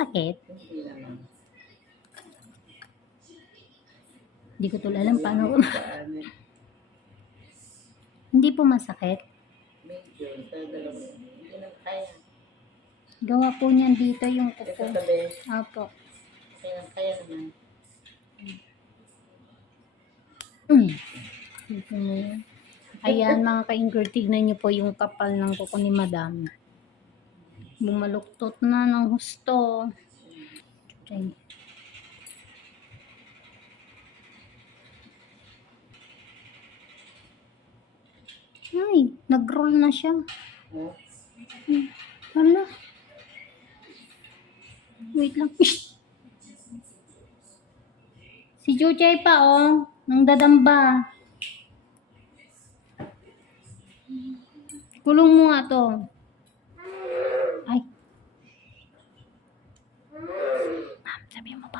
Masakit? Hindi ko tulad alam paano. Hindi po masakit. Gawa po niyan dito yung kuko. Apo. Kaya kaya naman. Mm. Ayan mga ka-ingger, tignan niyo po yung kapal ng kuko ni madam. Bumaluktot na ng husto. Okay. Ay, nag-roll na siya. Oh. Hala. Wait lang. Si Chuchay pa, oh. Nang dadamba. Kulong mo nga to. Ay. Ma'am, sabi mo pag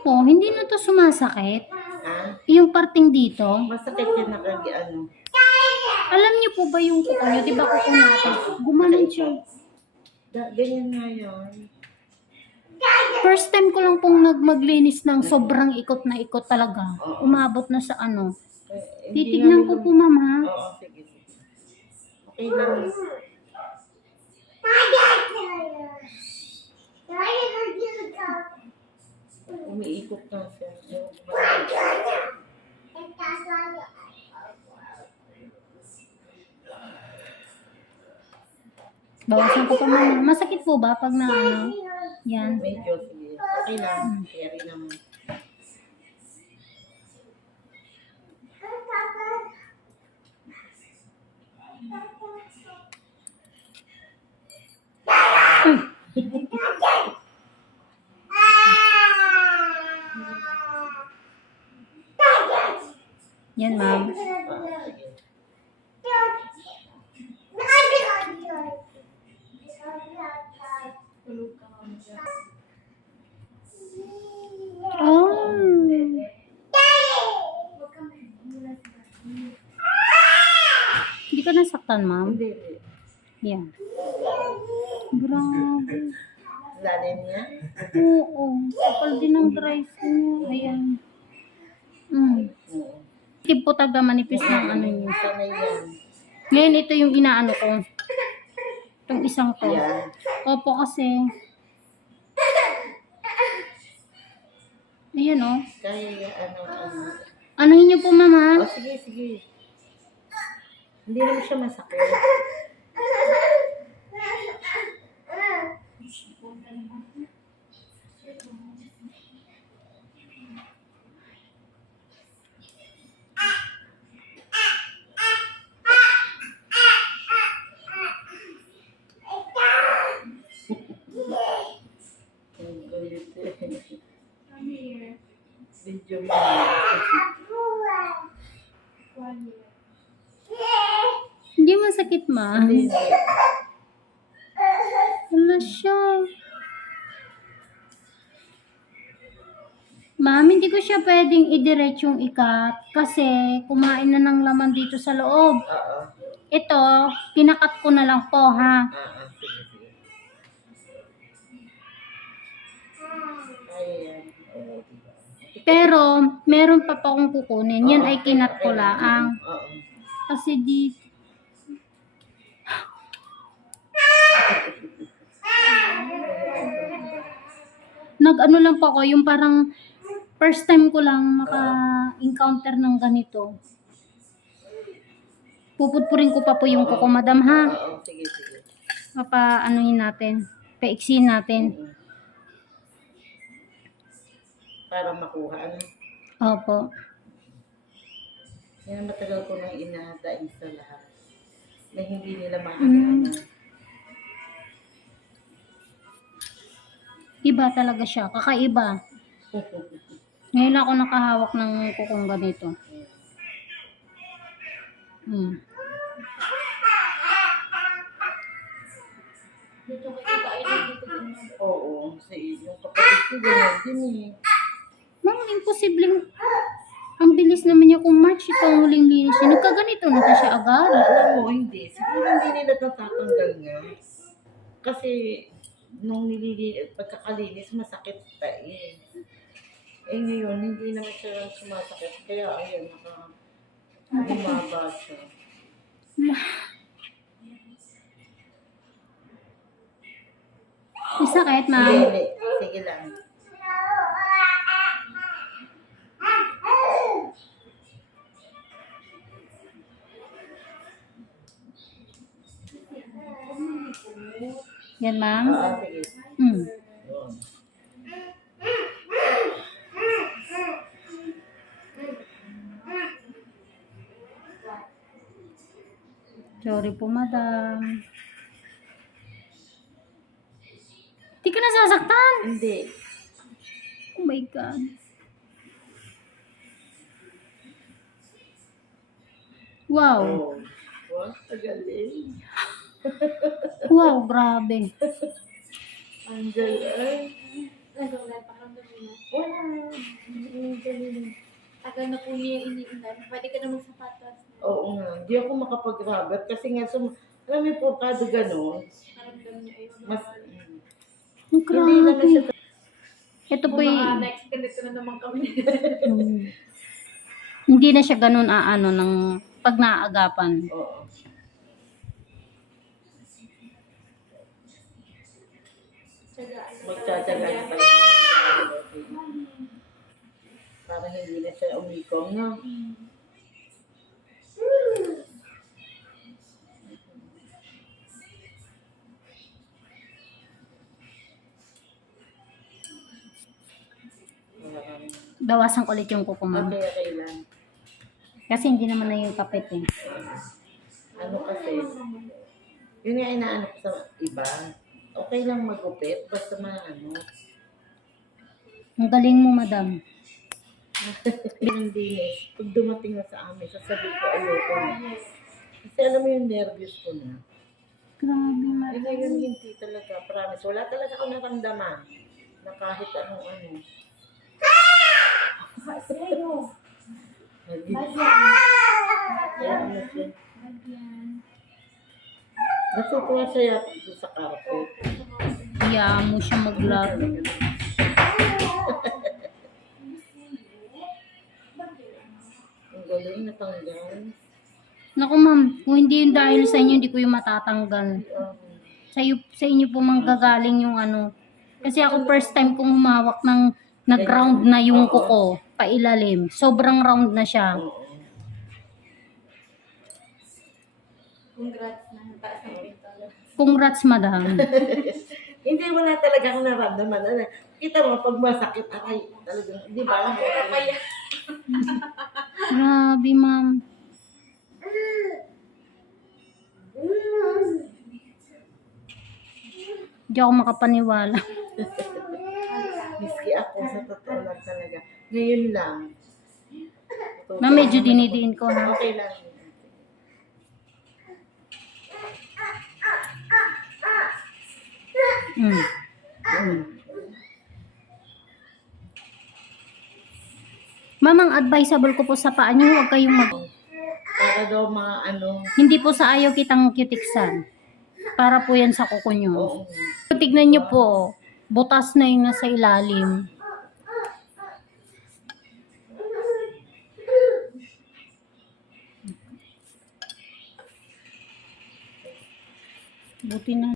dito po, hindi na to sumasakit. Ah? Yung parting dito. Masakit yun nakagi ano. Alam niyo po ba yung kuko niyo? Di ba kuko natin? Gumanon siya. Da, ganyan nga yun. First time ko lang pong nagmaglinis ng sobrang ikot na ikot talaga. Umabot na sa ano. Eh, hindi Titignan ko po, mama. Oo, sige, sige. Okay lang. Umiikot na siya. Ewan ko ba- Bawasan ko pa mama. Masakit po ba pag na ano? Yan. Medyo, sige. Okay lang. Carry naman. Yan ma'am. Ah, sige. Oh. Hindi ka nasaktan ma'am? Hindi. Yan. Grabe. Lalim niya? Oo. Kapal din ang drive niya. Ayan. Mm. Tip po taga manipis ng ano niya. Ngayon ito yung inaano ko. Itong isang to. Opo kasi. Ayan o. Kaya ano, ano. Ano niyo po mama? Oh, sige, sige. Hindi naman siya masakit. Ang kulit eh. Video mo. Masakit ma. Hindi, hindi. Wala siya. Ma'am, hindi ko siya pwedeng idiretsong ikat kasi kumain na ng laman dito sa loob. Oo. Ito, pinakat ko na lang po ha. Ah, ah, sige, sige. Oo, diba? Pero, meron pa pa akong kukunin. Yan ay kinat ko laang. Oo. Kasi di... Nag-ano lang po ako, yung parang first time ko lang maka-encounter ng ganito. Pupudpurin ko pa po yung kuko, madam ha. Sige, sige. Papa, anuhin natin. Paiksin natin. Para makuha. Ano? Opo. Yan ang matagal ko nang inahatain sa lahat. Na hindi nila Mm. Iba talaga siya. Kakaiba. Ngayon ako nakahawak ng kukong ganito. Hmm. Oo, sa yung kapatid ko ganyan din eh. Ma'am, imposibleng ang bilis naman niya kung March ito ang huling linis niya. Nagkaganito na ta siya agad. Mo, hindi. Siguro hindi nila natatanggal nga. Kasi nung nililinis, pagkakalinis, masakit pa eh. Eh ngayon, hindi naman siya sumasakit. Kaya ayun, naka bumaba siya. Isa kahit Hindi, ma'am. hindi. Sige lang. Yan ma'am. Oo, sige. Hmm. Yun. Sorry po, madam. Di ka nasasaktan. Hindi. Oh my God. Wow. Oh. Wow, tagaling. Wow, grabe. Ang galing. Wala. Tagal na po niya iniinan. Pwede ka na magsapatos. Oo nga, hindi ako makapag-rabat kasi nga, sum- alam mo yung porkado gano'n, Naramdam niya ay mas. Ang naman grabe. Ito po Mga yung... next ganito na naman kami. Hmm. Hindi na siya ganun aano ng pag naaagapan. oo. Talaga pa niya. Para hindi na siya umikom, no? Bawasan ko ulit yung kuko, ma'am. okay, okay lang. Kasi hindi naman na yung kapit eh. Ano kasi, yun nga inaano ko sa iba, okay lang magupit, basta maano, Ang galing mo, madam. Hindi eh. Pag dumating na sa amin, sasabihin ko ayoko na. Kasi alam mo yung nervous ko na. Grabe, Eh madam. ngayon hindi talaga, promise. Wala talaga ako naramdaman na kahit anong ano. Sa'yo. Naging, kaya ano siya. Natutuwa siya yata dito sa carpet. Hayaan mo siya maglaro. Ang galing natanggal. Naku, ma'am. Kung hindi yun dahil sa inyo, hindi ko yung matatanggal. Sa, iyo, sa inyo po manggagaling yung ano. Kasi ako first time kong humawak ng nag-round na yung kuko, pailalim. Sobrang round na siya. Congrats na. Congrats, madam. Hindi, wala talaga akong naramdaman. Ano, kita mo, pag masakit, aray, talagang, di ba? Pa yan. Grabe, ma'am. Hindi ako makapaniwala. Miski ako, sa totoo lang talaga. Ngayon lang. Na medyo dinidiin ko ha. Okay lang. Mm. Mm. Ma'am, ang advisable ko po sa paa niyo, huwag kayong mag... Para daw mga ano, Hindi po sa ayaw kitang cutiksan. Para po yan sa kuko niyo. oo. Tignan niyo po, butas na yung nasa ilalim. Buti na